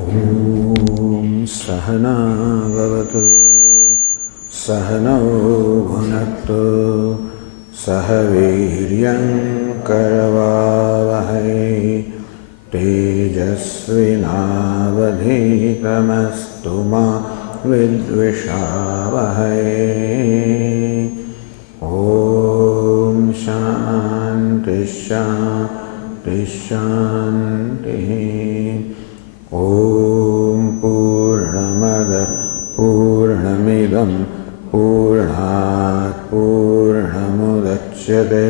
Om Sahana Bhavatu Sahano Bhunaktu Sahaviryam Karavavahai Tejasvinavadhitamastu ma vidvishavahai. Om Shanti Shanti Shanti. Om Purnamada Purnamidam Purnat Purnamudachyate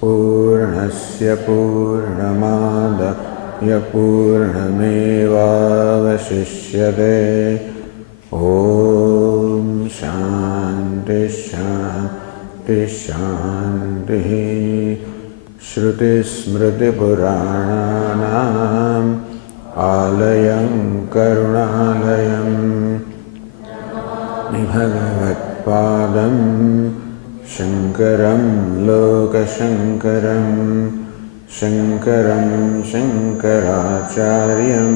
Purnasya Purnamadaya Purnamevavashishyate. Om Shanti Shanti Shanti. Shruti Smriti Purananam Alayam Karunalayam Bhagavatpadam Shankaram Lokashankaram Shankaram Shankaracharyam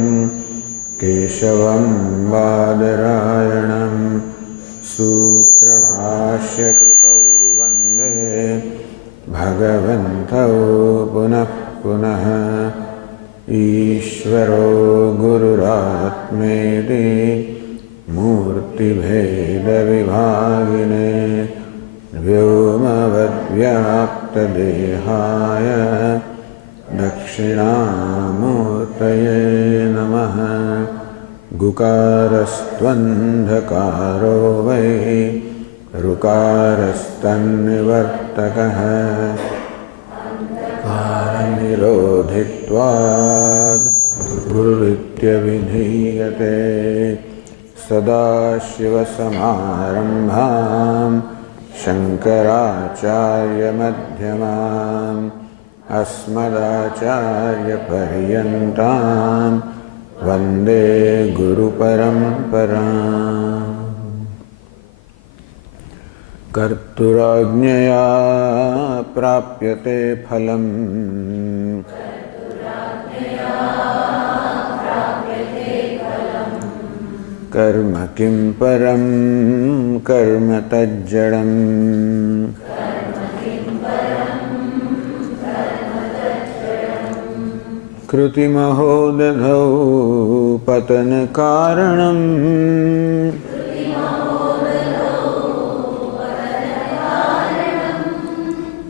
Keshavam Badarayanam Sutrabhashya Krutau Vande Bhagavantau Punah Punaha. Ishvaro Gururatmeti Murti Bheda Vibhagine Vyomavadvyapta Dehaya Dakshinamurtaye Namaha. Gukarastvandhakaro Vai Rukarastanivartakaha Nirodhitvad Gururitya Vidhiyate Sadashiva Samarambham Shankaracharya Madhyamam Asmadacharya Paryantam Vande Guru Paramparam. Karturajñaya prapyate phalam Karma kim param karma tajjadam Kruti mahodadhau patana karanam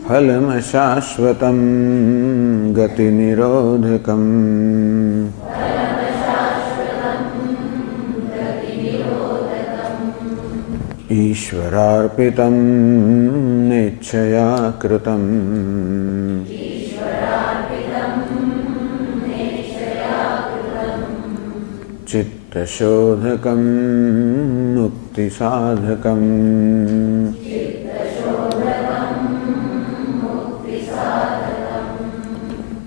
Phalam shashvatam gati nirodhakam. Ishvararpitam nichaya kritam Chitta shodhakam mukti sadhakam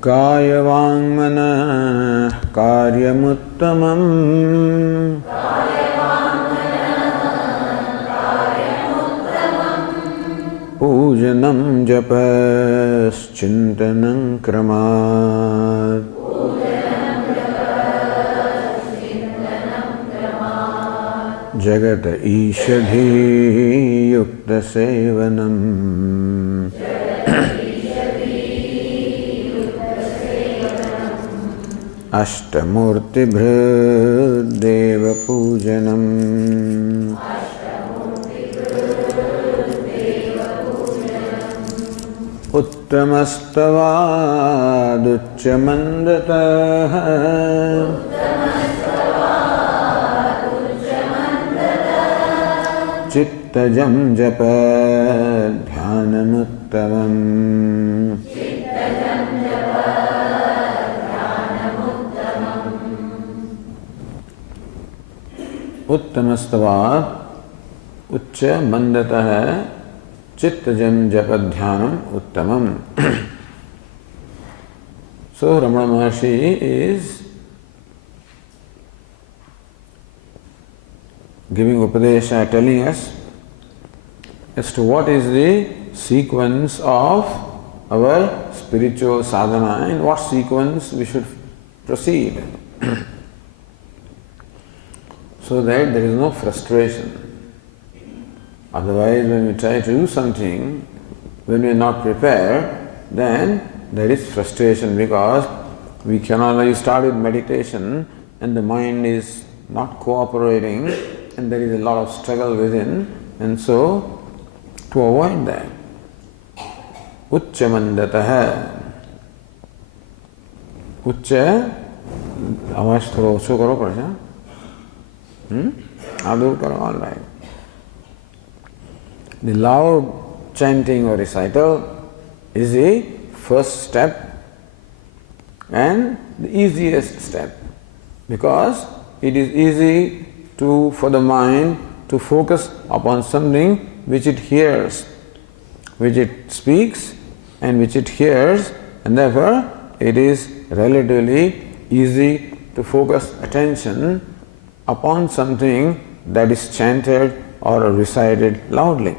Kaya vāṅmana karyamuttamam Pujanam japas chintanam kramat Jagata ishadhi yukta sevanam Ashtamurti bhradeva pujanam Uttamastavaducchamandatah Chittajam japa dhyanamuttamam Uttamastavad Uchcha Mandatah Chittajam Japadhyanam Uttamam. So Ramana Maharsi is giving Upadeśa, telling us as to what is the sequence of our spiritual sadhana and what sequence we should proceed. so that there is no frustration. Otherwise, when we try to do something, when we are not prepared, then there is frustration because we cannot. You start with meditation and the mind is not cooperating and there is a lot of struggle within, and so to avoid that, Uchchamandataha. Uchcha, आवाज थोड़ा ऊंचा करो पड़ेगा, आप दूर करो, all right. The loud chanting or recital is the first step and the easiest step, because it is easy for the mind to focus upon something which it hears, which it speaks and which it hears, and therefore it is relatively easy to focus attention upon something that is chanted or recited loudly.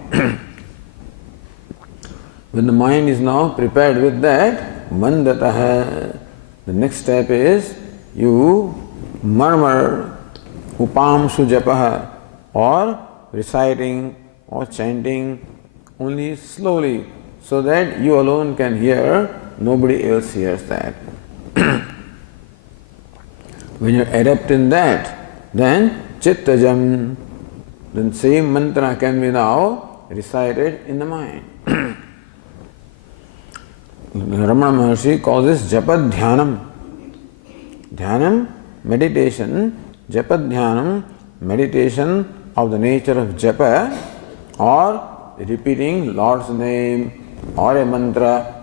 When the mind is now prepared with that, mandataha, the next step is you murmur upamsu japaha, or reciting or chanting only slowly so that you alone can hear, nobody else hears that. When you are adept in that, then chittajam, then same mantra can be now recited in the mind. Ramana Maharsi calls this japadhyanam. Dhyanam, meditation, japadhyanam, meditation of the nature of japa, or repeating Lord's name or a mantra.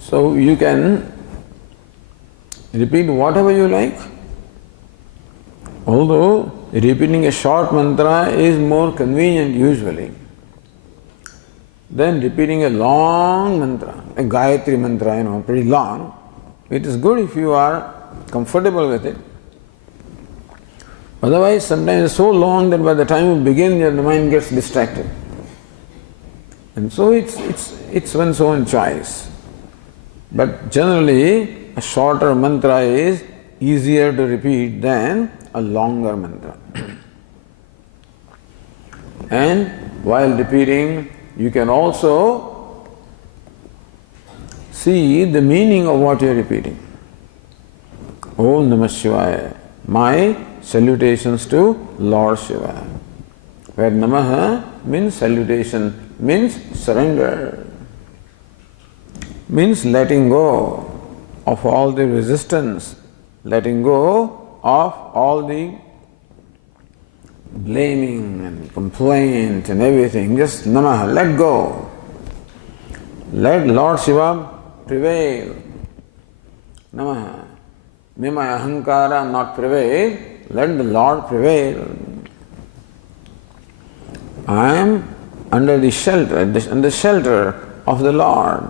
So you can repeat whatever you like. Although repeating a short mantra is more convenient usually than repeating a long mantra, a Gayatri mantra, pretty long. It is good if you are comfortable with it. Otherwise, sometimes it's so long that by the time you begin, the mind gets distracted. And so it's one's own choice. But generally, a shorter mantra is easier to repeat than a longer mantra. And while repeating, you can also see the meaning of what you are repeating. Om Namah Shivaya. My salutations to Lord Shiva. Where Namaha means salutation, means surrender, means letting go of all the resistance, letting go of all the blaming and complaint and everything. Just Namaha, let go. Let Lord Shiva prevail. Namaha. May my ahankara not prevail, let the Lord prevail. I am under the shelter of the Lord,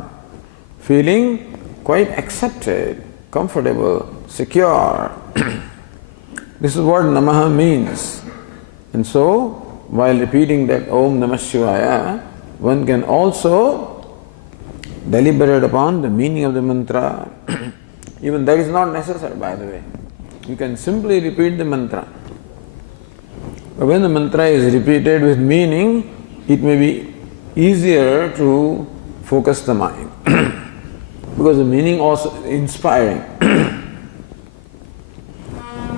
feeling quite accepted, comfortable, secure. This is what Namaha means. And so, while repeating that Om Namah Shivaya, one can also deliberate upon the meaning of the mantra. Even that is not necessary, by the way. You can simply repeat the mantra. But when the mantra is repeated with meaning, it may be easier to focus the mind. Because the meaning also is inspiring.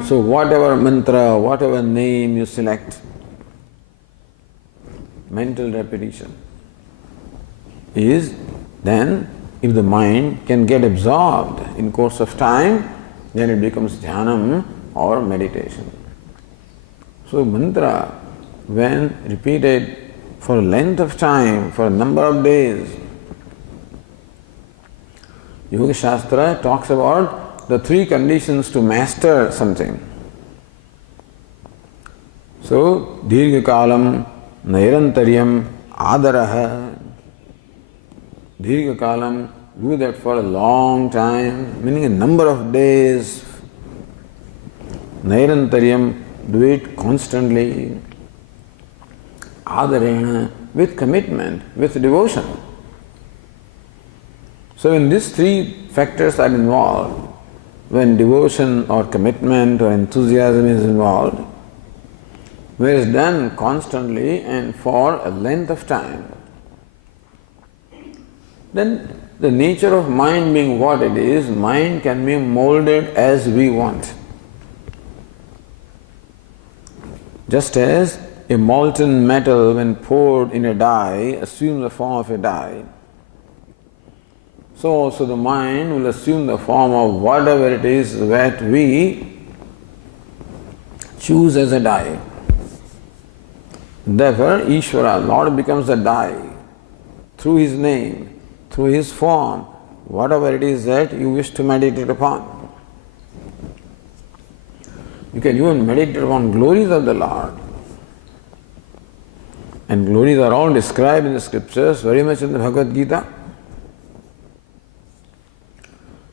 So whatever mantra, whatever name you select, mental repetition is then, if the mind can get absorbed in course of time, then it becomes dhyanam or meditation. So mantra, when repeated for a length of time, for a number of days, Yoga Shastra talks about the three conditions to master something. So, Dirgha Kalam, Nairantaryam, Adaraha. Dirgha Kalam, do that for a long time, meaning a number of days. Nairantaryam, do it constantly. Adarena, with commitment, with devotion. So when these three factors are involved, when devotion or commitment or enthusiasm is involved, where it's done constantly and for a length of time, then the nature of mind being what it is, mind can be molded as we want. Just as a molten metal, when poured in a die, assumes the form of a die, so also the mind will assume the form of whatever it is that we choose as a die. Therefore, Ishvara, Lord, becomes a die through His name, through His form, whatever it is that you wish to meditate upon. You can even meditate upon glories of the Lord. And glories are all described in the scriptures, very much in the Bhagavad Gita.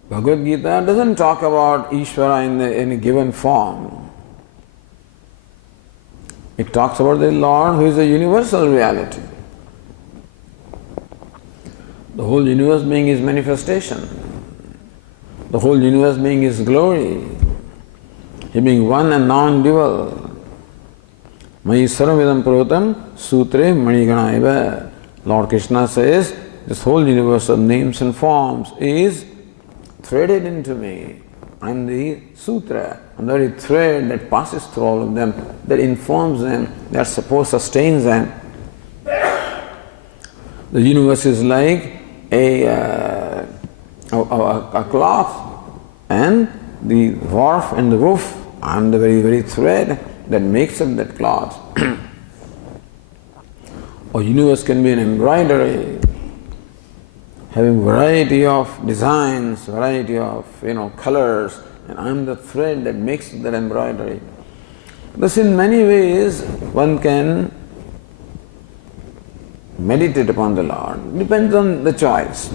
Bhagavad Gita doesn't talk about Ishvara in a given form. It talks about the Lord who is a universal reality. The whole universe being His manifestation. The whole universe being His glory. He being one and non-dual. Mayi Sāram Pravutam Sutre Maniganaiva. Lord Krishna says, this whole universe of names and forms is threaded into me. I am the sutra, I'm the very thread that passes through all of them, that informs them, that sustains them. The universe is like a cloth, and the warp and the woof, I am the very, very thread that makes up that cloth. Or universe can be an embroidery, having variety of designs, variety of colors, and I am the thread that makes that embroidery. Thus, in many ways, one can meditate upon the Lord. Depends on the choice.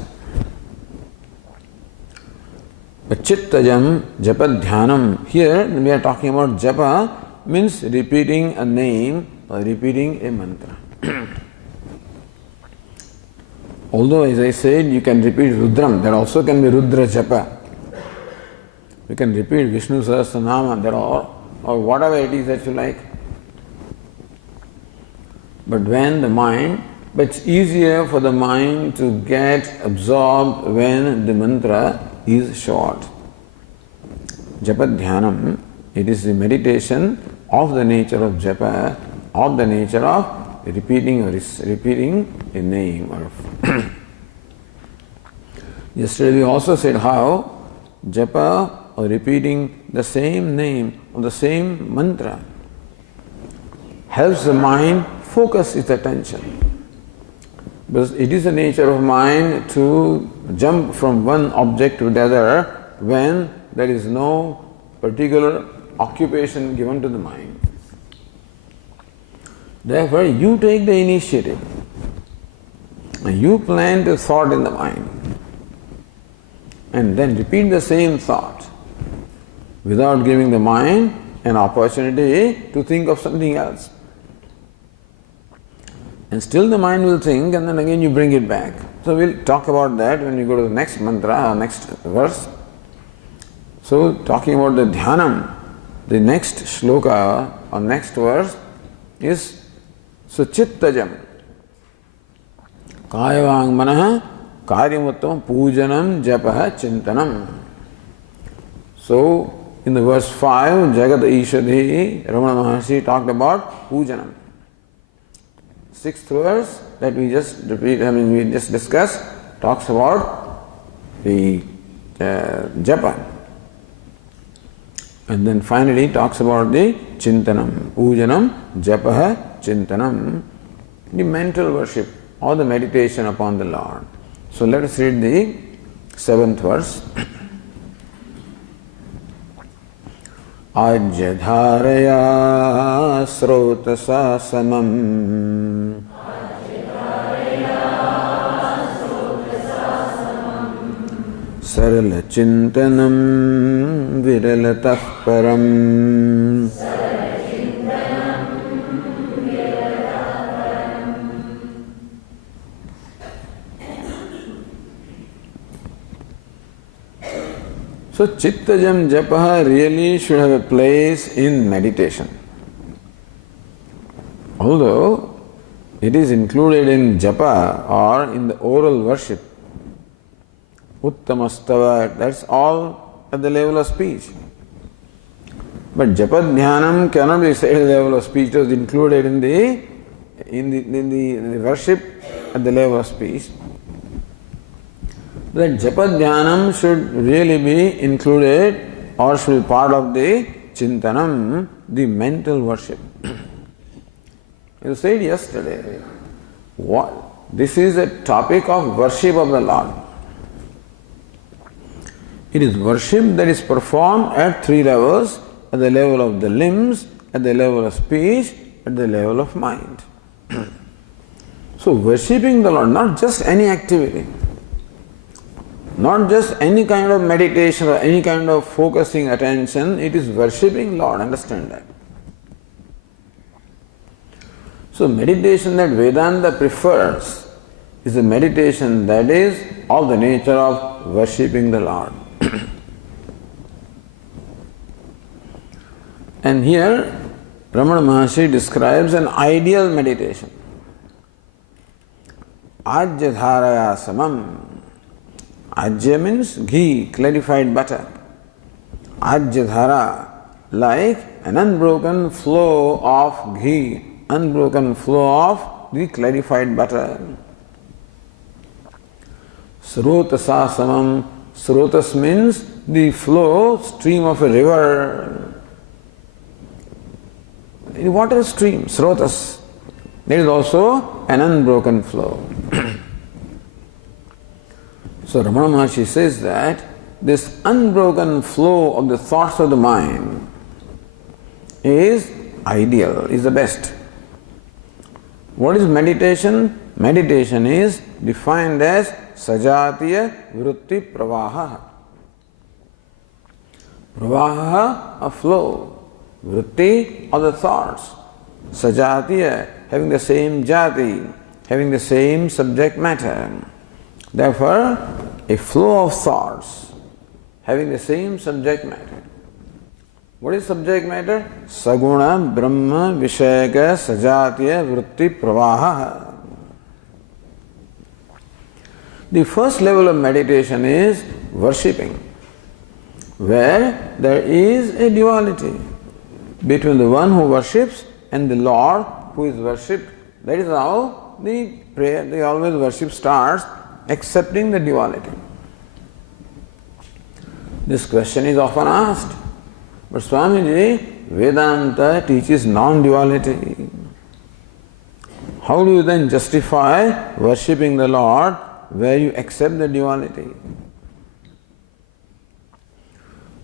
But Chittajam Japa Dhyanam, here we are talking about japa, means repeating a name or repeating a mantra. Although, as I said, you can repeat Rudram, that also can be Rudra Japa. You can repeat Vishnu Sahasranama, that or whatever it is that you like. But it's easier for the mind to get absorbed when the mantra is short. Japa Dhyanam, it is the meditation of the nature of japa, of the nature of repeating a name. Yesterday we also said how japa or repeating the same name or the same mantra helps the mind focus its attention. Because it is the nature of mind to jump from one object to the other when there is no particular occupation given to the mind. Therefore, you take the initiative and you plant a thought in the mind and then repeat the same thought without giving the mind an opportunity to think of something else. And still the mind will think, and then again you bring it back. So we'll talk about that when we go to the next mantra or next verse. So talking about the dhyanam, the next shloka or next verse is Suchittajam. Kayavang manaha karyamuttam pujanam japaha chintanam. So in the verse 5, Jagat Ishadhi, Ramana Maharsi talked about pujanam. Sixth verse that we just discussed talks about the japa. And then finally talks about the chintanam, pujanam, japaha, chintanam, the mental worship or the meditation upon the Lord. So let us read the 7th verse. Ajyadharaya srotasa samam sarala chintanam viralatah param. So Chittajam Japa really should have a place in meditation. Although it is included in japa or in the oral worship, Uttamastava, that's all at the level of speech. But japa dhyanam cannot be said at the level of speech. It was included in the worship at the level of speech. That japa dhyanam should really be included or should be part of the chintanam, the mental worship. You said yesterday, this is a topic of worship of the Lord. It is worship that is performed at three levels: at the level of the limbs, at the level of speech, at the level of mind. So worshipping the Lord, not just any activity, not just any kind of meditation or any kind of focusing attention, it is worshipping Lord, understand that. So meditation that Vedanta prefers is a meditation that is of the nature of worshipping the Lord. And here Ramana Maharsi describes an ideal meditation. Ajya dharaya samam. Ajya means ghee, clarified butter. Ajya dhara, like an unbroken flow of ghee, unbroken flow of the clarified butter. Srotasa samam. Srotas means the flow, stream of a river. In water stream, srotas. There is also an unbroken flow. So Ramana Maharshi says that this unbroken flow of the thoughts of the mind is ideal, is the best. What is meditation? Meditation is defined as sajatiya vritti pravaha. Pravaha, a flow. Vritti are the thoughts. Sajatiya, having the same jati, having the same subject matter. Therefore, a flow of thoughts having the same subject matter. What is subject matter? Saguna Brahma Vishayaka Sajatiya Vritti Pravaha. The first level of meditation is worshipping, where there is a duality between the one who worships and the Lord who is worshipped. That is how the prayer, the always worship starts, accepting the duality. This question is often asked, but Swamiji, Vedanta teaches non-duality. How do you then justify worshipping the Lord where you accept the duality?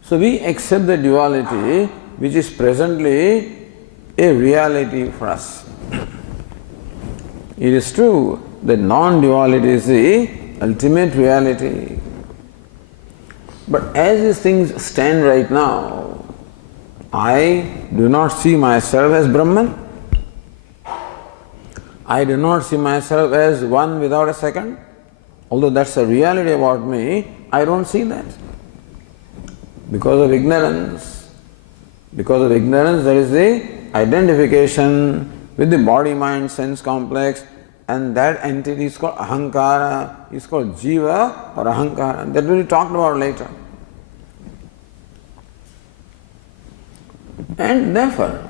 So we accept the duality which is presently a reality for us. It is true that non-duality is the ultimate reality. But as these things stand right now, I do not see myself as Brahman. I do not see myself as one without a second. Although that's a reality about me, I don't see that. Because of ignorance. Because of ignorance, there is the identification with the body-mind-sense complex, and that entity is called ahankara, is called jiva or ahankara. That will be talked about later. And therefore,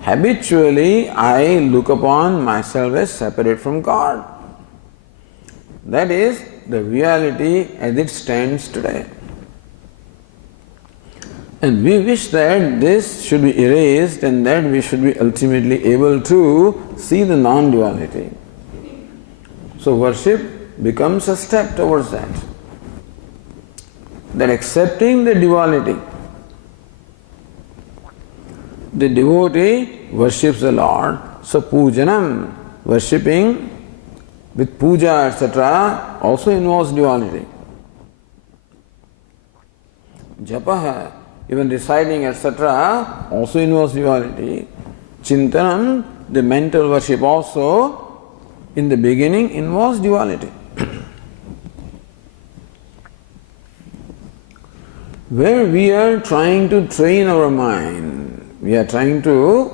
habitually I look upon myself as separate from God. That is the reality as it stands today. And we wish that this should be erased and that we should be ultimately able to see the non-duality. So worship becomes a step towards that. That accepting the duality, the devotee worships the Lord. So pujanam, worshipping with puja, etc., also involves duality. Japaha, even reciting, etc., also involves duality. Chintanam, the mental worship also, in the beginning involves duality. where we are trying to train our mind, we are trying to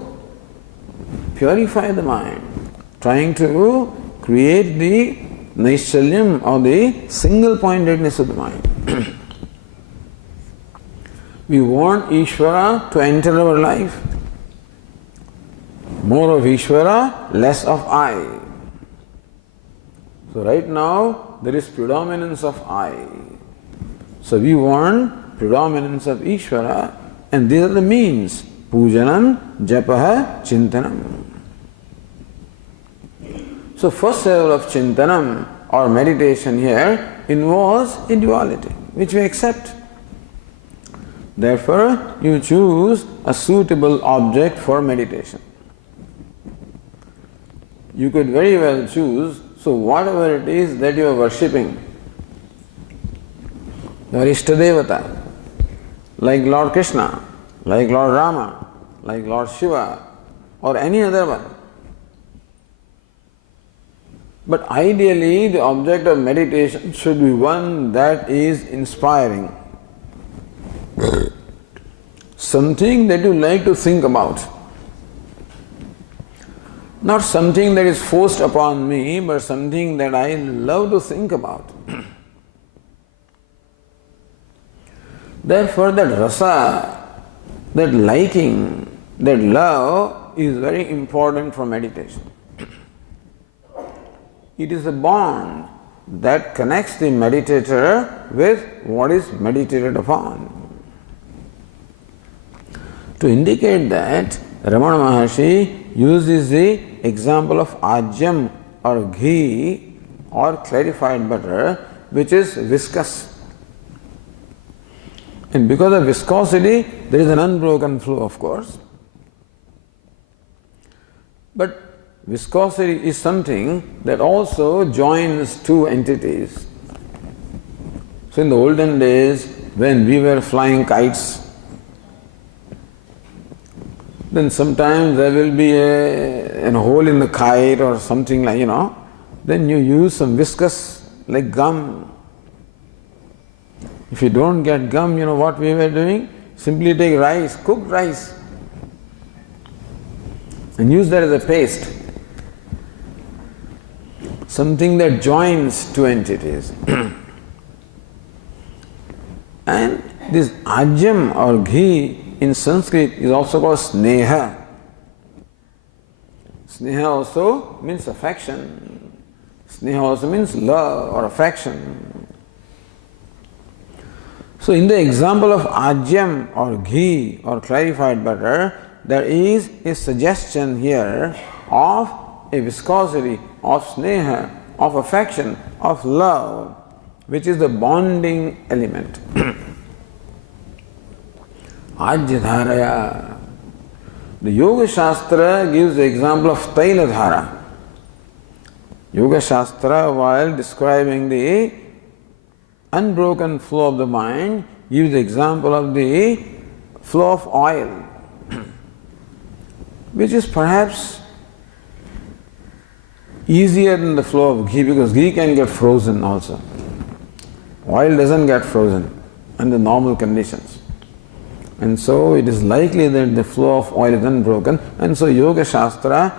purify the mind, trying to create the Naishalyam or the single pointedness of the mind. We want Ishvara to enter our life. More of Ishvara, less of I. So right now there is predominance of I. So we want predominance of Ishvara, and these are the means. Pujanam, Japaha, Chintanam. So first level of Chintanam or meditation here involves a duality, which we accept. Therefore, you choose a suitable object for meditation. You could very well choose, so whatever it is that you are worshipping, your Ishtadevata, like Lord Krishna, like Lord Rama, like Lord Shiva, or any other one. But ideally, the object of meditation should be one that is inspiring. Something that you like to think about. Not something that is forced upon me, but something that I love to think about. Therefore, that rasa, that liking, that love is very important for meditation. It is a bond that connects the meditator with what is meditated upon. To indicate that, Ramana Maharsi uses the example of ajyam or ghee or clarified butter, which is viscous. And because of viscosity, there is an unbroken flow, of course. But viscosity is something that also joins two entities. So in the olden days, when we were flying kites, then sometimes there will be a hole in the kite or something like, then you use some viscous like gum. If you don't get gum, what we were doing? Simply take rice, cooked rice, and use that as a paste. Something that joins two entities. And this ajyam or ghee in Sanskrit is also called sneha. Sneha also means affection. Sneha also means love or affection. So in the example of ajyam or ghee or clarified butter, there is a suggestion here of a viscosity, of sneha, of affection, of love, which is the bonding element. Ajyadharaya. The Yoga Shastra gives the example of Tailadhara. Yoga Shastra, while describing the unbroken flow of the mind, gives the example of the flow of oil, which is perhaps easier than the flow of ghee, because ghee can get frozen also. Oil doesn't get frozen under normal conditions. And so it is likely that the flow of oil is unbroken, and so Yoga Shastra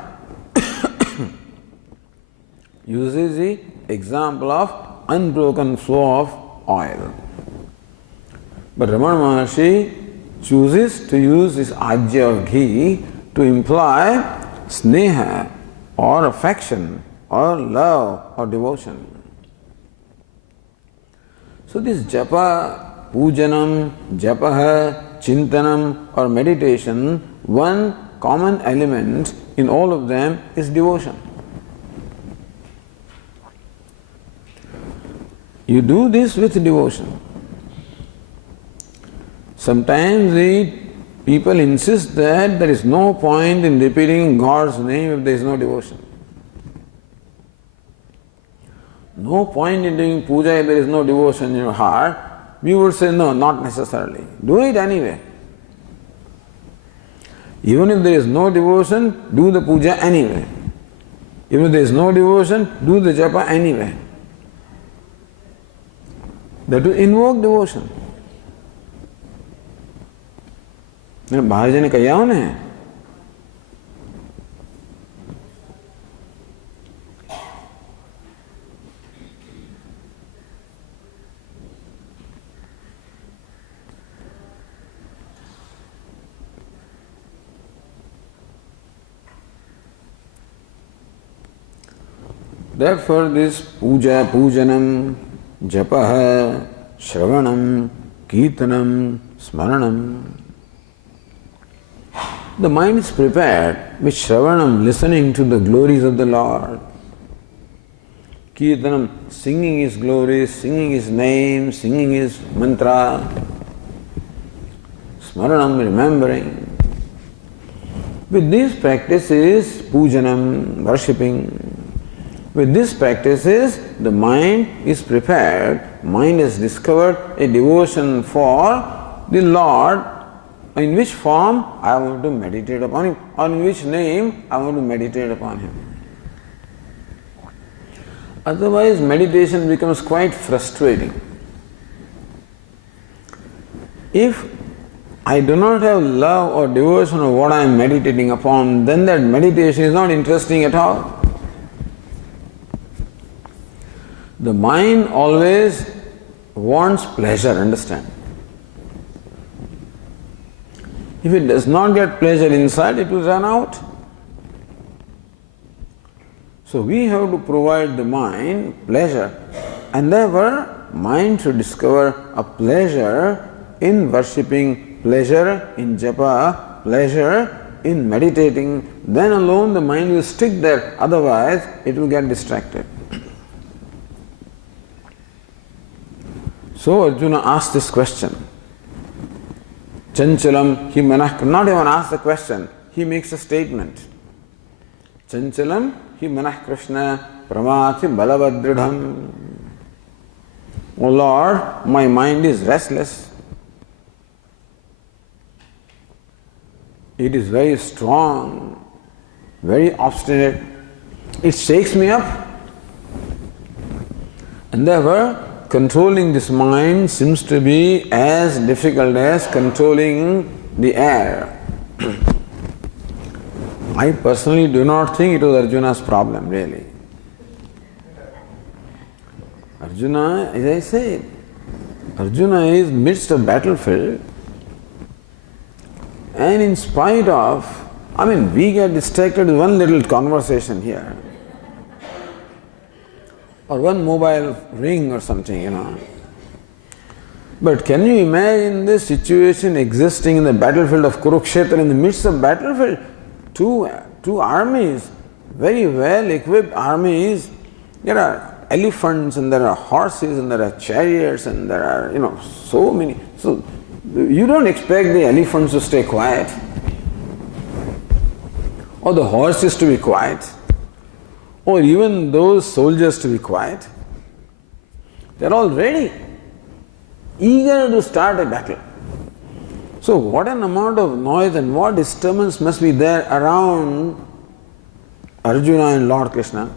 uses the example of unbroken flow of oil. But Ramana Maharsi chooses to use this ajya or ghee to imply sneha or affection or love or devotion. So this japa, pujanam, japaha, chintanam or meditation, one common element in all of them is devotion. You do this with devotion. Sometimes the people insist that there is no point in repeating God's name if there is no devotion. No point in doing puja if there is no devotion in your heart. We would say no, not necessarily. Do it anyway. Even if there is no devotion, do the puja anyway. Even if there is no devotion, do the japa anyway. That will invoke devotion. बाहर जाने कही आओ ने Therefore, this puja, pujanam, japaha, shravanam, kirtanam, smaranam. The mind is prepared with shravanam, listening to the glories of the Lord. Kirtanam, singing His glories, singing His name, singing His mantra. Smaranam, remembering. With these practices, pujanam, worshipping. With these practices, the mind is prepared, mind has discovered a devotion for the Lord, in which form I want to meditate upon Him, or in which name I want to meditate upon Him. Otherwise, meditation becomes quite frustrating. If I do not have love or devotion of what I am meditating upon, then that meditation is not interesting at all. The mind always wants pleasure, understand? If it does not get pleasure inside, it will run out. So we have to provide the mind pleasure, and therefore mind should discover a pleasure in worshipping, pleasure in japa, pleasure in meditating. Then alone the mind will stick there, otherwise it will get distracted. So Arjuna asked this question. Chanchalam hi manah, not even ask the question, he makes a statement. Chanchalam hi manah Krishna pramati balavadridham. O Lord, my mind is restless. It is very strong, very obstinate. It shakes me up. And therefore, controlling this mind seems to be as difficult as controlling the air. I personally do not think it was Arjuna's problem, really. Arjuna, as I say, Arjuna is midst of battlefield, and in spite of, we get distracted with one little conversation here, or one mobile ring or something, But can you imagine this situation existing in the battlefield of Kurukshetra, in the midst of battlefield? Two armies, very well equipped armies. There are elephants and there are horses and there are chariots and there are, so many. So you don't expect the elephants to stay quiet or the horses to be quiet, or even those soldiers to be quiet. They're all ready, eager to start a battle. So what an amount of noise and what disturbance must be there around Arjuna and Lord Krishna.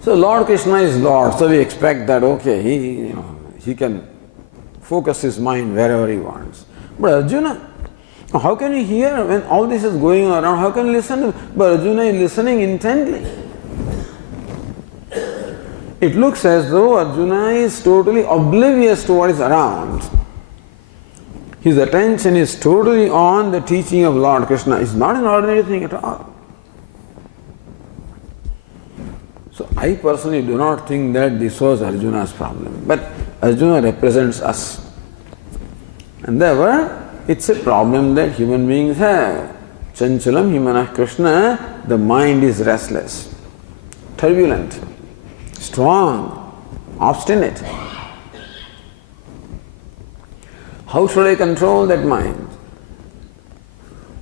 So Lord Krishna is Lord, so we expect that he can focus his mind wherever he wants. But Arjuna, how can you hear when all this is going around? How can you listen? But Arjuna is listening intently. It looks as though Arjuna is totally oblivious to what is around. His attention is totally on the teaching of Lord Krishna. It's not an ordinary thing at all. So I personally do not think that this was Arjuna's problem. But Arjuna represents us. And therefore, it's a problem that human beings have. Chanchalam himanah Krishna, the mind is restless, turbulent, strong, obstinate. How should I control that mind?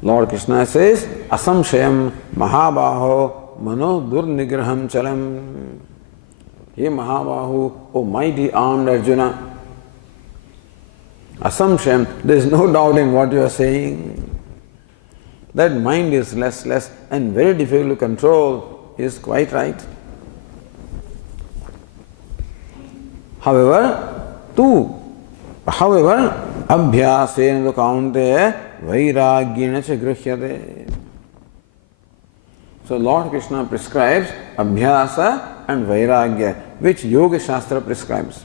Lord Krishna says, Asamshayam Mahabaho Mano Durnigraham Chalam. Hey Mahabahu, O mighty armed Arjuna. Asamshayam, there is no doubt in what you are saying. That mind is restless and very difficult to control is quite right. However, Abhyasena tu kaunte vairagyena cha grihyate. So Lord Krishna prescribes abhyasa and vairagya, which Yoga Shastra prescribes.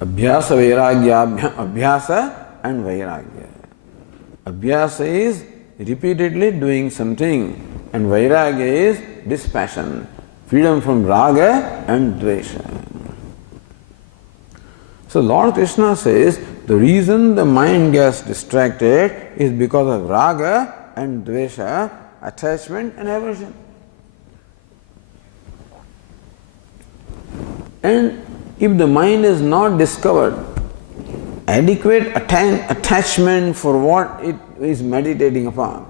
Abhyasa vairagya, abhyasa and vairagya. Abhyasa is repeatedly doing something, and vairagya is dispassion, freedom from raga and dvesha. So Lord Krishna says the reason the mind gets distracted is because of raga and dvesha, attachment and aversion. And if the mind is not discovered adequate attachment for what it is meditating upon,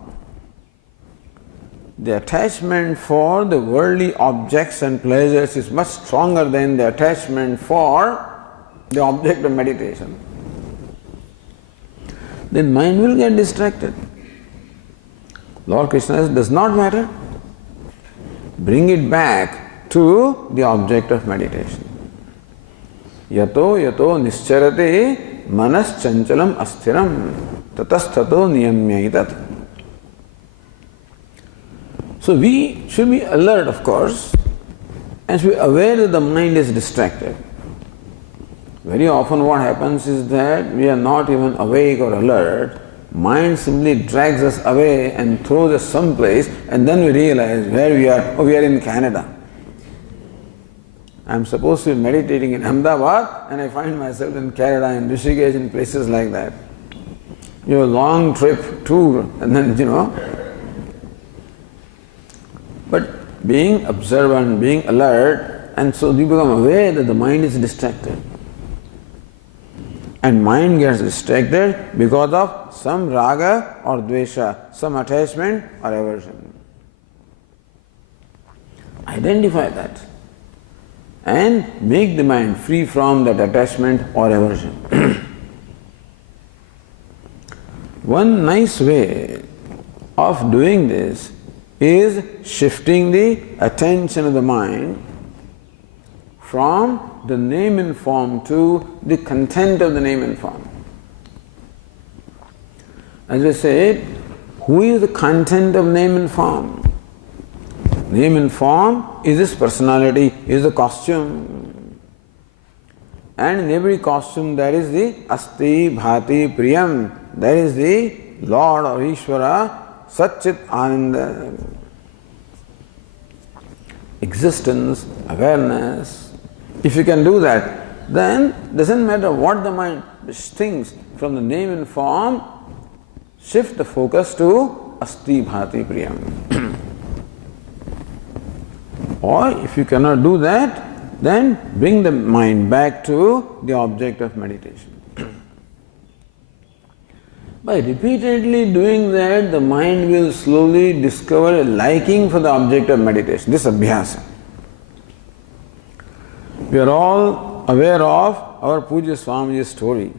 the attachment for the worldly objects and pleasures is much stronger than the attachment for the object of meditation, then mind will get distracted. Lord Krishna says, does not matter. Bring it back to the object of meditation. Yato yato nischarate manas chanchalam asthiram tatastato niyamyaitat. So we should be alert, of course, and should be aware that the mind is distracted. Very often what happens is that we are not even awake or alert. Mind simply drags us away and throws us someplace, and then we realize where we are. Oh, we are in Canada. I am supposed to be meditating in Ahmedabad, and I find myself in Canada, in Rishikesh, in places like that. You have a long trip, tour, and then, But being observant, being alert, and so you become aware that the mind is distracted. And mind gets distracted because of some raga or dvesha, some attachment or aversion. Identify that and make the mind free from that attachment or aversion. One nice way of doing this is shifting the attention of the mind from the name and form to the content of the name and form. As I said, who is the content of name and form? Name and form is this personality, is the costume. And in every costume there is the Asti, Bhati, Priyam, there is the Lord or Ishvara, Satchit Ananda. Existence, awareness. If you can do that, then doesn't matter what the mind thinks from the name and form, shift the focus to Asti Bhati Priyam. Or if you cannot do that, then bring the mind back to the object of meditation. By repeatedly doing that, the mind will slowly discover a liking for the object of meditation, this abhyasa. We are all aware of our Pujya Swamiji's story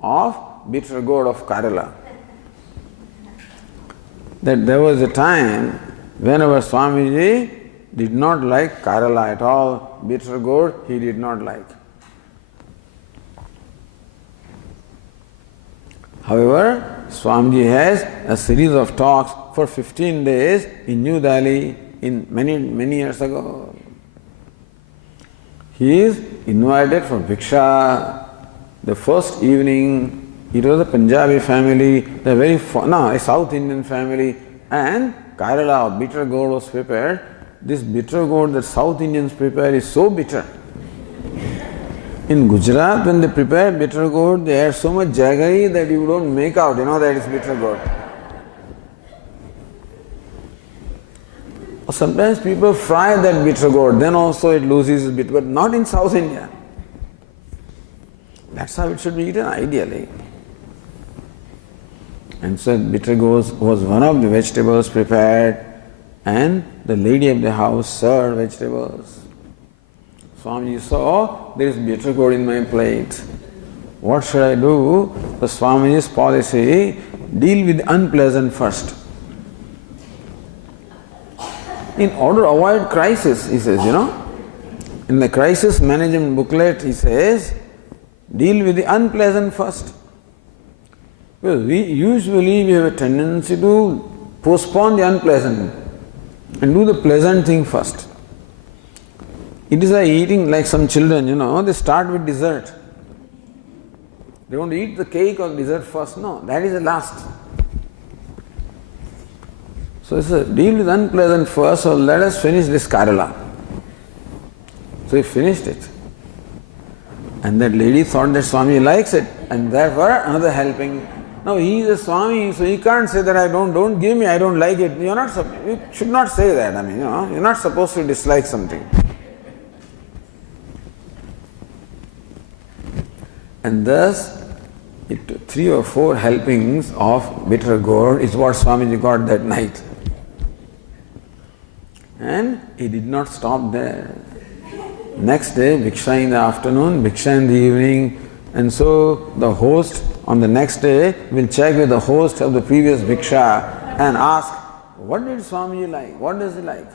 of bitter gourd of Kerala. That there was a time when our Swamiji did not like Kerala at all. Bitter gourd he did not like. However, Swamiji has a series of talks for 15 days in New Delhi in many years ago. He is invited for Bhiksha. The first evening, it was a Punjabi family, a South Indian family, and Kerala or bitter gourd was prepared. This bitter gourd that South Indians prepare is so bitter. In Gujarat, when they prepare bitter gourd, they add so much jaggery that you don't make out, that is bitter gourd. Or sometimes people fry that bitter gourd, then also it loses its bitter, but not in South India. That's how it should be eaten ideally. And so bitter gourd was one of the vegetables prepared, and the lady of the house served vegetables. Swamiji saw, there is bitter gourd in my plate. What should I do? The Swamiji's policy, deal with the unpleasant first. In order to avoid crisis, he says, In the crisis management booklet, he says, deal with the unpleasant first. Well, we have a tendency to postpone the unpleasant and do the pleasant thing first. It is like eating, like some children, they start with dessert. They want to eat the cake or dessert first. No, that is the last. So it's deal with unpleasant first, so let us finish this Kerala. So he finished it. And that lady thought that Swami likes it, and therefore another helping. Now he is a Swami, so he can't say that don't give me, I don't like it. You should not say that. You're not supposed to dislike something. And thus, 3 or 4 helpings of bitter gourd is what Swamiji got that night. And he did not stop there. Next day, Bhiksha in the afternoon, Bhiksha in the evening, and so the host on the next day will check with the host of the previous Bhiksha and ask, what did Swamiji like? What does he like?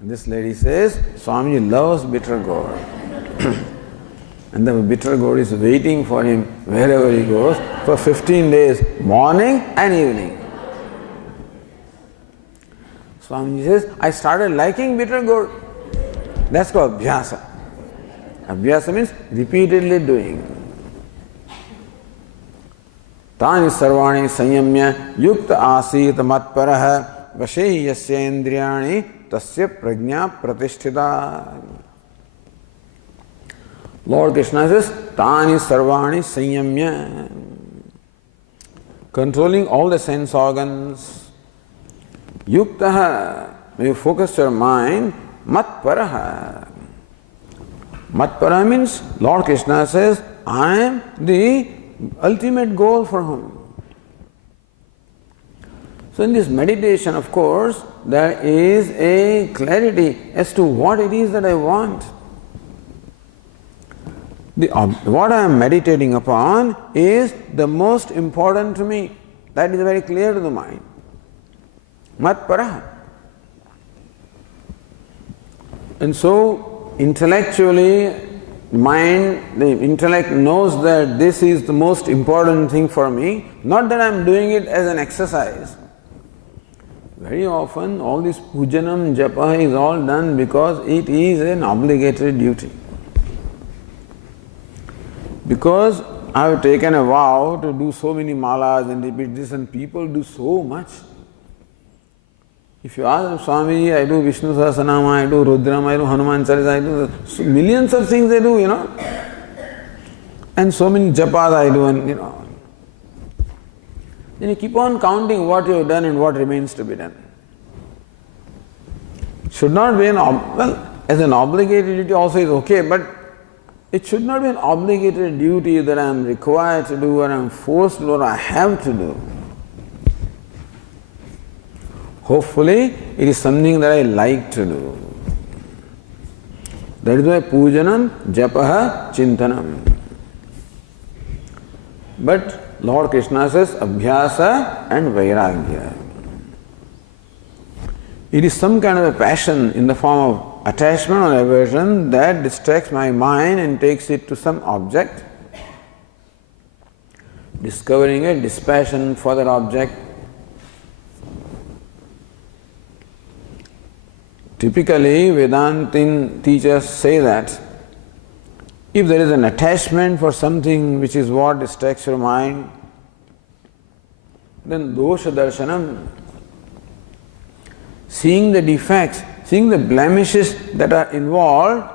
And this lady says, Swamiji loves bitter gourd. And the bitter gourd is waiting for him wherever he goes for 15 days, morning and evening. Swamiji says, I started liking bitter gourd. That's called abhyasa. Abhyasa means repeatedly doing. Tani sarvani sanyamya yukta asit matparaha vashehi yasya indriyani tasya prajna pratisthita. Lord Krishna says, Tani sarvani sanyamya. Controlling all the sense organs. Yuktaha, when you focus your mind, matparaha. Matparaha means, Lord Krishna says, I am the ultimate goal for him. So in this meditation, of course, there is a clarity as to what it is that I want. What I am meditating upon is the most important to me. That is very clear to the mind. Matparaha. And so, intellectually, the intellect knows that this is the most important thing for me, not that I am doing it as an exercise. Very often, all this pujanam, japa is all done because it is an obligatory duty. Because I have taken a vow to do so many malas and repeat this, and people do so much. If you ask Swami, I do Vishnu Sahasranama, I do Rudram, I do Hanuman Chalisa, I do so millions of things I do, and so many japas I do, and Then you keep on counting what you have done and what remains to be done. Should not be as an obligatory duty also is okay, but it should not be an obligatory duty that I am required to do or I am forced to do or I have to do. Hopefully, it is something that I like to do. That is why pujanam, japaha, chintanam. But Lord Krishna says abhyasa and vairagya. It is some kind of a passion in the form of attachment or aversion that distracts my mind and takes it to some object, discovering a dispassion for that object. Typically, Vedantin teachers say that if there is an attachment for something which is what distracts your mind, then dosha darshanam, seeing the defects, seeing the blemishes that are involved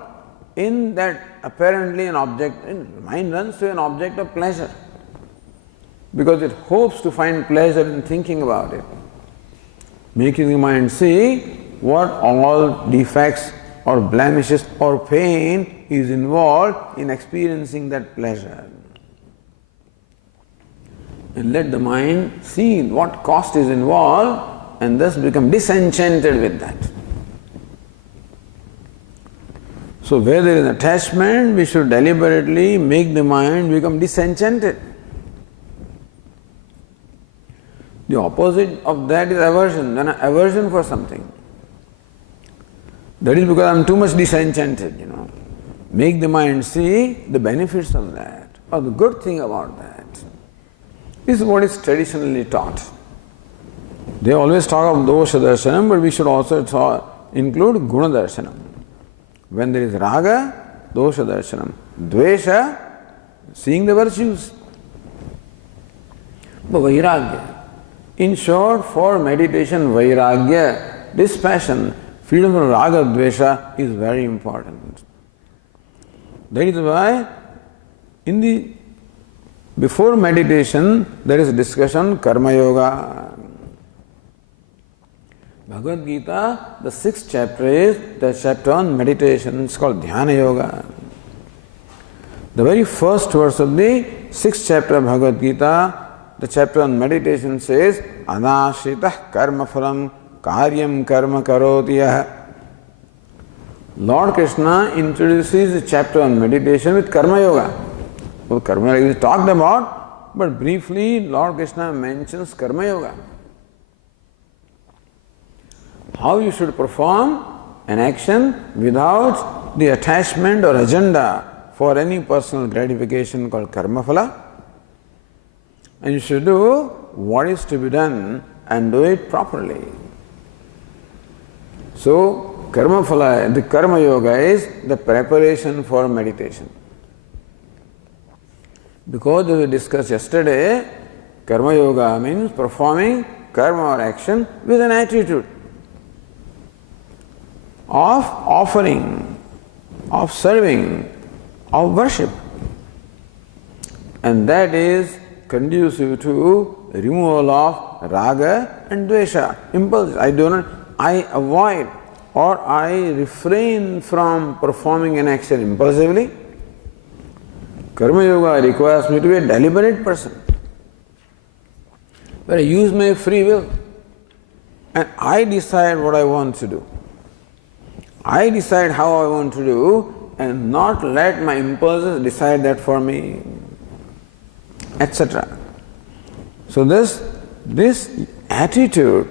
in that apparently an object, mind runs to an object of pleasure because it hopes to find pleasure in thinking about it, making the mind see what all defects or blemishes or pain is involved in experiencing that pleasure. And let the mind see what cost is involved and thus become disenchanted with that. So where there is attachment, we should deliberately make the mind become disenchanted. The opposite of that is aversion, then aversion for something. That is because I am too much disenchanted, Make the mind see the benefits of that, or the good thing about that. This is what is traditionally taught. They always talk of dosha darshanam, but we should also include guna darshanam. When there is raga, dosha darshanam. Dvesha, seeing the virtues. But vairagya. In short, for meditation, vairagya, dispassion, freedom from raga, dvesha is very important. That is why before meditation there is a discussion karma yoga. Bhagavad Gita, the 6th chapter is the chapter on meditation. It's called Dhyana Yoga. The very first verse of the 6th chapter of Bhagavad Gita, the chapter on meditation says, Anashritah karma phalam karyam karma karotiyah. Lord Krishna introduces the chapter on meditation with karma yoga. Well, karma yoga is talked about, but briefly Lord Krishna mentions karma yoga. How you should perform an action without the attachment or agenda for any personal gratification called karma phala. And you should do what is to be done and do it properly. So, karma phala, the karma yoga is the preparation for meditation. Because as we discussed yesterday, karma yoga means performing karma or action with an attitude of offering, of serving, of worship. And that is conducive to removal of raga and dvesha, impulse. I avoid or I refrain from performing an action impulsively. Karma yoga requires me to be a deliberate person, where I use my free will and I decide what I want to do. I decide how I want to do and not let my impulses decide that for me, etc. So this attitude,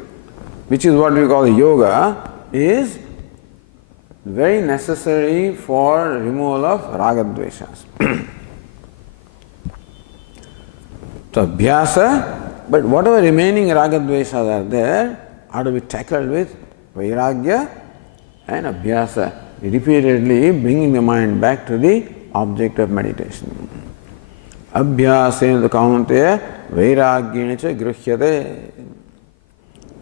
which is what we call yoga, is very necessary for removal of raga dveshas. So abhyasa, but whatever remaining raga dveshas are there are to be tackled with vairagya and abhyasa, repeatedly bringing the mind back to the object of meditation. Abhyasena kaunteya vairagyena cha gruhyate.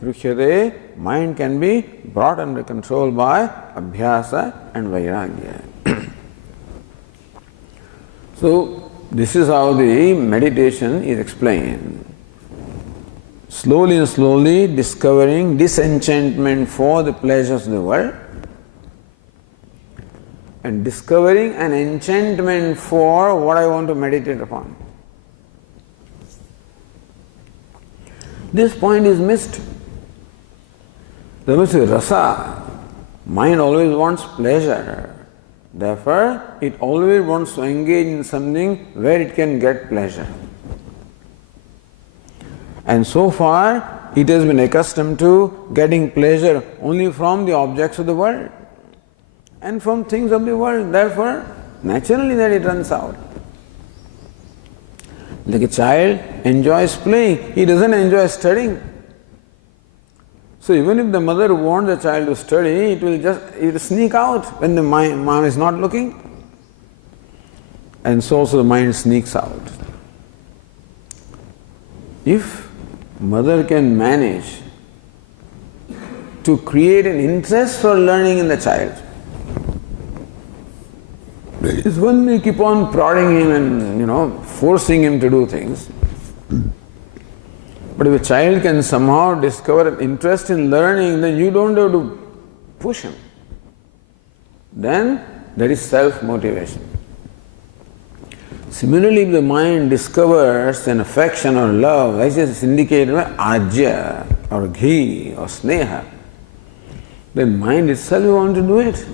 Gruhyate, mind can be brought under control by abhyasa and vairagya. So, this is how the meditation is explained. Slowly and slowly discovering disenchantment for the pleasures of the world and discovering an enchantment for what I want to meditate upon. This point is missed. There must be rasa. Mind always wants pleasure. Therefore, it always wants to engage in something where it can get pleasure. And so far, it has been accustomed to getting pleasure only from the objects of the world and from things of the world. Therefore, naturally that it runs out. Like a child enjoys playing, he doesn't enjoy studying. So even if the mother wants the child to study, it will sneak out when the mom is not looking. And so also the mind sneaks out. If mother can manage to create an interest for learning in the child, it's when we keep on prodding him and forcing him to do things. But if a child can somehow discover an interest in learning, then you don't have to push him. Then there is self-motivation. Similarly, if the mind discovers an affection or love, as is indicated by ajya or ghi or sneha, then mind itself will want to do it.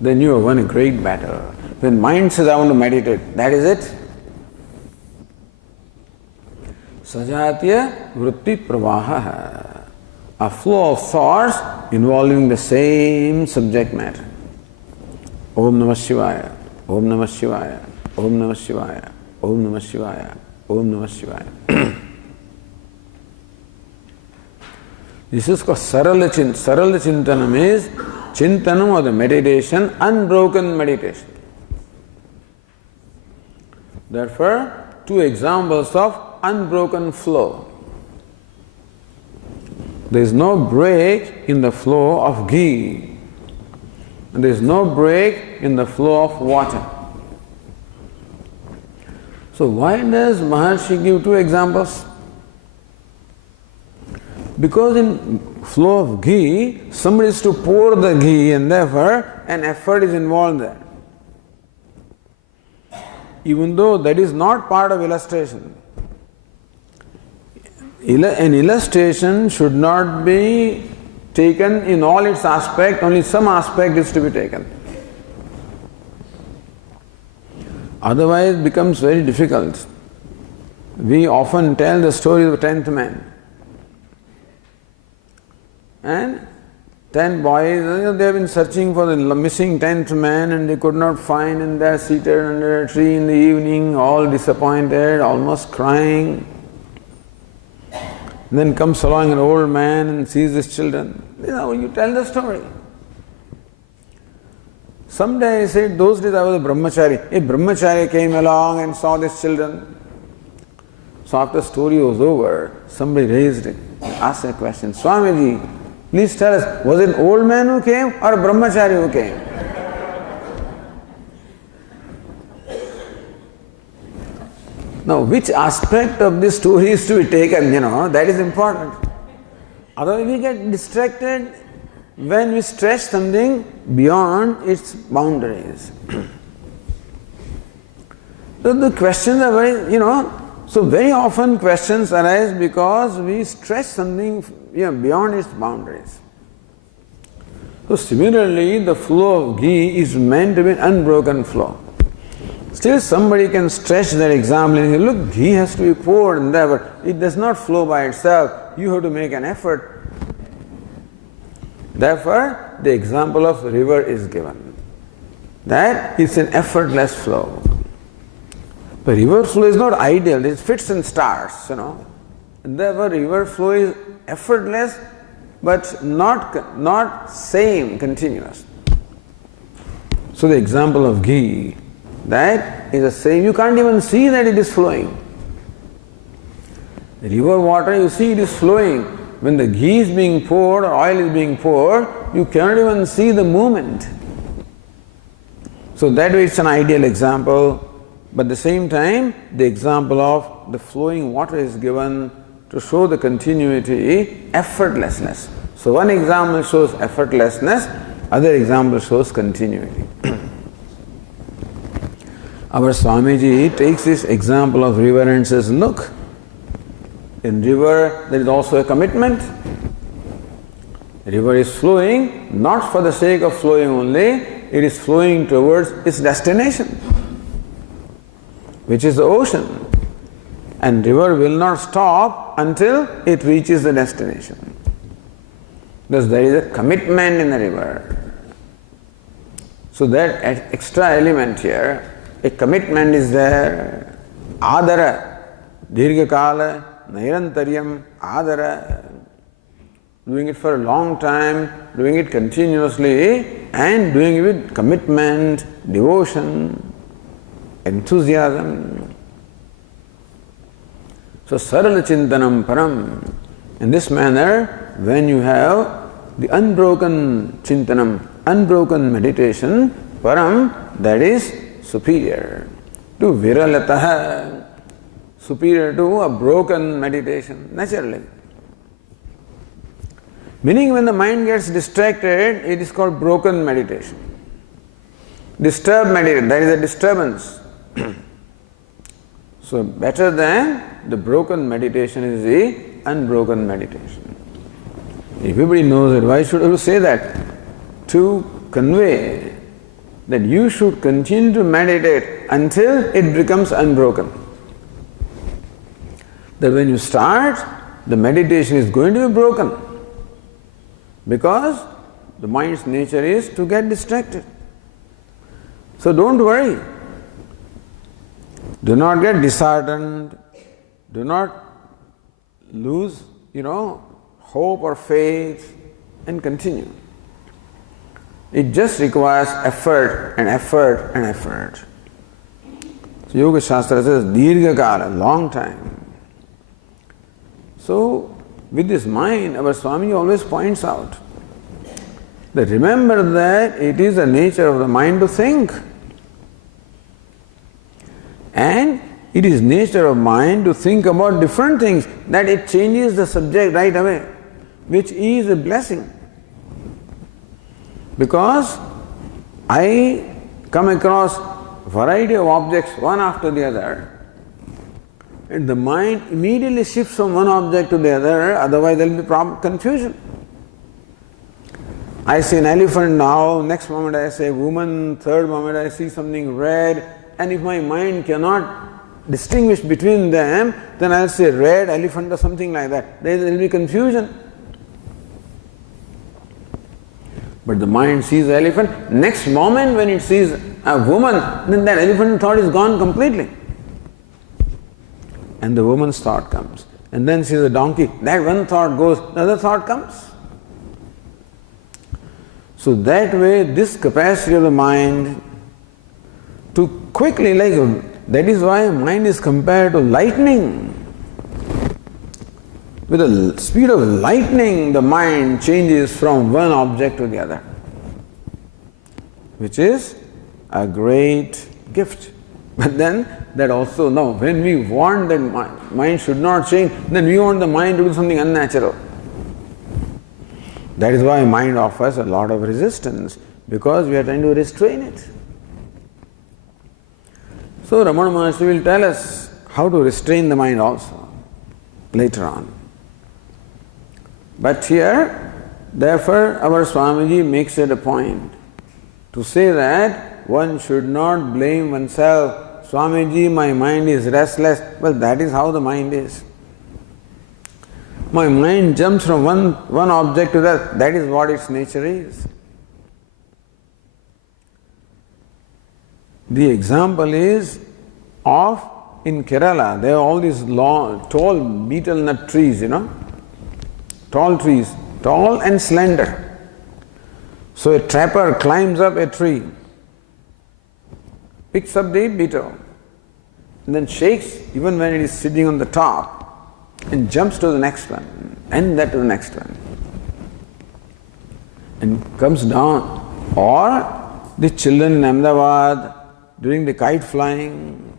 Then you have won a great battle. When mind says, I want to meditate, that is it. Sajatiya vritti pravaha. a flow of thoughts involving the same subject matter. Om Namah Shivaya, Om Namah Shivaya, Om Namah Shivaya, Om Namah Shivaya, Om Namah Shivaya. This is called Sarala Chintanam. Sarala Chintanam is Chintanam or the meditation, unbroken meditation. Therefore, two examples of unbroken flow. There is no break in the flow of ghee, and there is no break in the flow of water. So why does Maharsi give two examples? Because in flow of ghee, somebody is to pour the ghee and therefore an effort is involved there. Even though that is not part of illustration. An illustration should not be taken in all its aspect, only some aspect is to be taken. Otherwise it becomes very difficult. We often tell the story of the 10th man. And 10 boys, they have been searching for the missing 10th man and they could not find, and they are seated under a tree in the evening, all disappointed, almost crying. And then comes along an old man and sees his children. You tell the story. Someday I said, those days I was a brahmachari. A brahmachari came along and saw these children. So after the story was over, somebody raised it and asked a question. Swamiji, please tell us, was it an old man who came or a brahmachari who came? Now, which aspect of this story is to be taken, that is important. Otherwise we get distracted when we stretch something beyond its boundaries. So the questions are very, so very often questions arise because we stretch something beyond its boundaries. So similarly, the flow of ghee is meant to be an unbroken flow. Still somebody can stretch that example and say, look, ghee has to be poured and therefore it does not flow by itself. You have to make an effort. Therefore, the example of river is given. That is an effortless flow. The river flow is not ideal, it fits and starts, And therefore, river flow is effortless but not same, continuous. So the example of ghee, that is the same. You can't even see that it is flowing. The river water, you see it is flowing. When the ghee is being poured or oil is being poured, you cannot even see the movement. So that way it's an ideal example. But at the same time, the example of the flowing water is given to show the continuity, effortlessness. So one example shows effortlessness, other example shows continuity. Our Swamiji takes this example of river and says, look, in river there is also a commitment. The river is flowing not for the sake of flowing only, it is flowing towards its destination, which is the ocean. And river will not stop until it reaches the destination. Thus there is a commitment in the river. So that extra element here, a commitment is there. Adara, dirghakala, nairantaryam, adara. Doing it for a long time, doing it continuously, and doing it with commitment, devotion, enthusiasm. So sarala chintanam param. In this manner, when you have the unbroken chintanam, unbroken meditation, param, that is superior to viralataha, superior to a broken meditation, naturally. Meaning when the mind gets distracted, it is called broken meditation. Disturbed meditation, that is a disturbance. So better than the broken meditation is the unbroken meditation. Everybody knows it. Why should I say that? To convey that you should continue to meditate until it becomes unbroken. That when you start, the meditation is going to be broken. because the mind's nature is to get distracted. So don't worry. Do not get disheartened. Do not lose, hope or faith, and continue. It just requires effort and effort and effort. So Yoga Shastra says Dirgha Kala, long time. So with this mind, our Swami always points out that remember that it is the nature of the mind to think. And it is nature of mind to think about different things, that it changes the subject right away, which is a blessing. Because I come across variety of objects one after the other, and the mind immediately shifts from one object to the other, otherwise there will be confusion. I see an elephant now, next moment I say woman, third moment I see something red, and if my mind cannot distinguish between them, then I'll say red elephant or something like that. There will be confusion. But the mind sees the elephant, next moment when it sees a woman, then that elephant thought is gone completely. And the woman's thought comes. And then sees a donkey, that one thought goes, the other thought comes. So that way, this capacity of the mind to quickly, that is why mind is compared to lightning. With the speed of lightning, the mind changes from one object to the other, which is a great gift. But then, that also, now, when we want that mind should not change, then we want the mind to do something unnatural. That is why mind offers a lot of resistance, because we are trying to restrain it. So Ramana Maharsi will tell us how to restrain the mind also later on. But here, therefore, our Swamiji makes it a point to say that one should not blame oneself. Swamiji, my mind is restless. Well, that is how the mind is. My mind jumps from one object to the other. That is what its nature is. The example is of in Kerala, there are all these long, tall betel nut trees, tall trees, tall and slender. So a trapper climbs up a tree, picks up the beetle, and then shakes even when it is sitting on the top, and jumps to the next one, and that to the next one, and comes down. Or the children in Ahmedabad during the kite flying.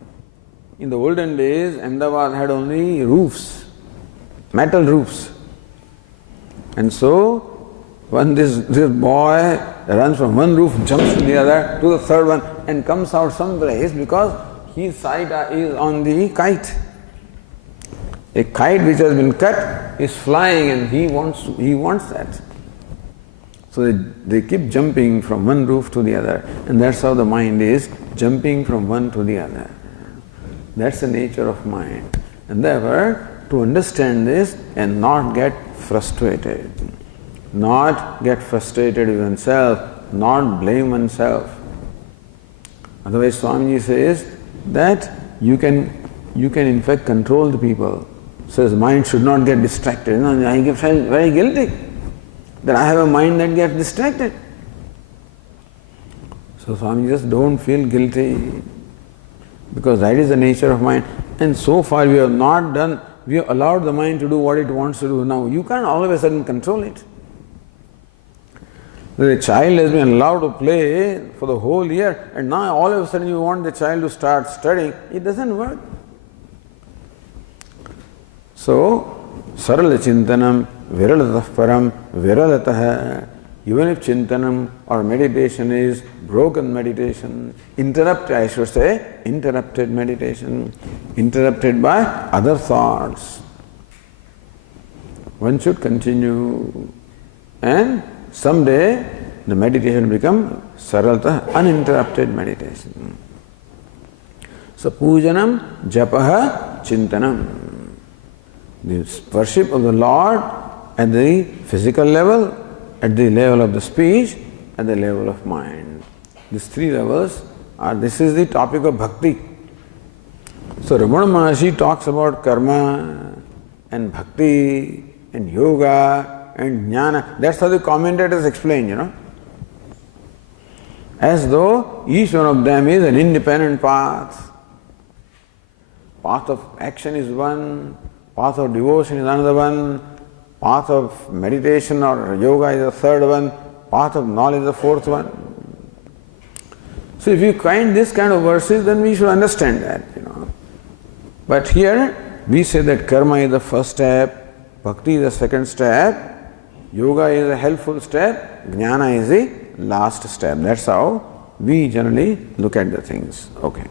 In the olden days, Ahmedabad had only roofs, metal roofs. And so, when this boy runs from one roof, jumps to the other, to the third one, and comes out someplace because his sight is on the kite. A kite which has been cut is flying, and he wants that. So they keep jumping from one roof to the other, and that's how the mind is, jumping from one to the other. That's the nature of mind. And therefore, to understand this and not get frustrated with oneself, not blame oneself. Otherwise, Swamiji says that you can in fact control the people. Says mind should not get distracted. I felt very guilty that I have a mind that gets distracted. So Swami just don't feel guilty, because that is the nature of mind. And so far we have allowed the mind to do what it wants to do. Now you can't all of a sudden control it. The child has been allowed to play for the whole year, and now all of a sudden you want the child to start studying. It doesn't work. So, sarala chintanam viralatah param viralatah. Even if chintanam or meditation is broken meditation, interrupted meditation, interrupted by other thoughts, one should continue, and someday the meditation will become saralata, uninterrupted meditation. So pujanam, japaha, chintanam. The worship of the Lord at the physical level, at the level of the speech, at the level of mind. These three levels this is the topic of bhakti. So Ramana Maharsi talks about karma and bhakti and yoga and jnana. That's how the commentators explain, As though each one of them is an independent path. Path of action is one, path of devotion is another one, path of meditation or yoga is the third one, path of knowledge is the fourth one. So if you find this kind of verses, then we should understand that, But here we say that karma is the first step, bhakti is the second step, yoga is a helpful step, jnana is the last step. That's how we generally look at the things. Okay.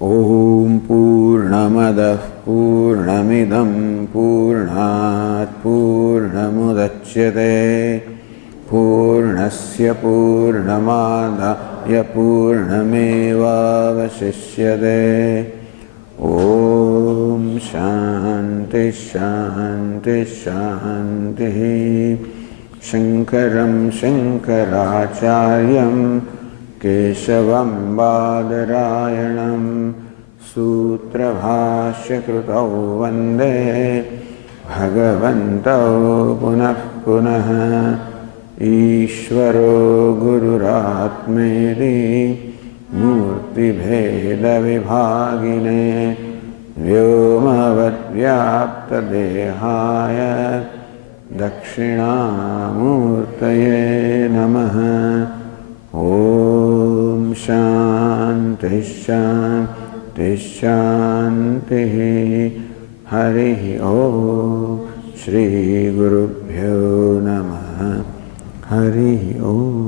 Om Purnamadah Purnamidam Purnat Purnamudachyate Purnasya Purnamadaya Purnamevavashishyate. Om Shanti Shanti Shanti. Shankaram Shankaracharyam Keshavam Badarayanam Sutra Bhashya Krutau Vande Bhagavantau Punah Punah Ishvaro Gururatmeri Murti Bheda Vibhagine Vyomavad Vyapta Dehaya Dakshinamurtaye Namaha. Om Shanti Shanti Shanti. Hari Om. Shri Gurubhyo Namaha. Hari Om.